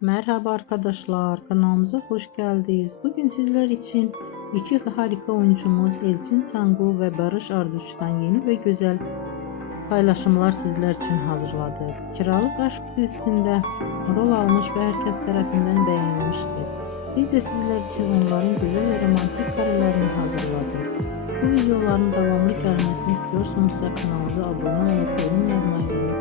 Merhaba arkadaşlar, kanalımıza hoş geldiniz. Bugün sizler için iki harika oyuncumuz Elçin Sangu ve Barış Arduç'tan yeni ve güzel paylaşımlar sizler için hazırladık. Kiralık Aşk dizisinde rol almış ve herkes tarafından beğenilmişti. Biz de sizler için onların güzel ve romantik karelerini hazırladık. Bu videoların devamlı gelmesini istiyorsanız kanalımıza abone olup yorum yazmayı unutmayın.